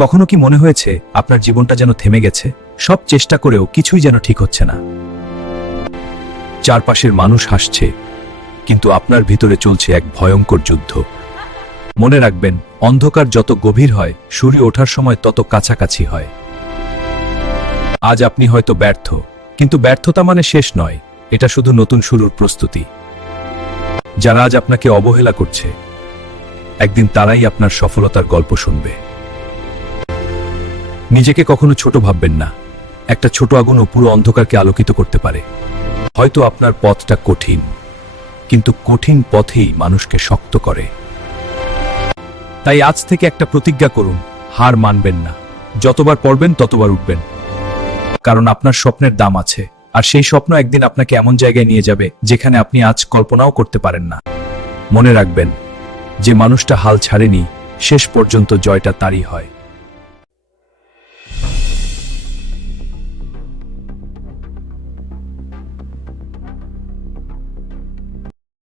কখনো কি মনে হয়েছে আপনার জীবনটা যেন থেমে গেছে, সব চেষ্টা করেও কিছুই যেন ঠিক হচ্ছে না? চারপাশের মানুষ হাসছে, কিন্তু আপনার ভিতরে চলছে এক ভয়ঙ্কর যুদ্ধ। মনে রাখবেন, অন্ধকার যত গভীর হয়, সূর্য ওঠার সময় তত কাছাকাছি হয়। আজ আপনি হয়তো ব্যর্থ, কিন্তু ব্যর্থতা মানে শেষ নয়, এটা শুধু নতুন শুরুর প্রস্তুতি। যারা আজ আপনাকে অবহেলা করছে, একদিন তারাই আপনার সফলতার গল্প শুনবে। নিজেকে কখনো ছোট ভাববেন না, একটা ছোট আগুনও পুরো অন্ধকারকে আলোকিত করতে পারে। হয়তো আপনার পথটা কঠিন, কিন্তু কঠিন পথেই মানুষকে শক্ত করে। তাই আজ থেকে একটা প্রতিজ্ঞা করুন, হার মানবেন না। যতবার পড়বেন ততবার উঠবেন, কারণ আপনার স্বপ্নের দাম আছে, আর সেই স্বপ্ন একদিন আপনাকে এমন জায়গায় নিয়ে যাবে যেখানে আপনি আজ কল্পনাও করতে পারেন না। মনে রাখবেন, যে মানুষটা হাল ছাড়েনি, শেষ পর্যন্ত জয়টা তারই হয়।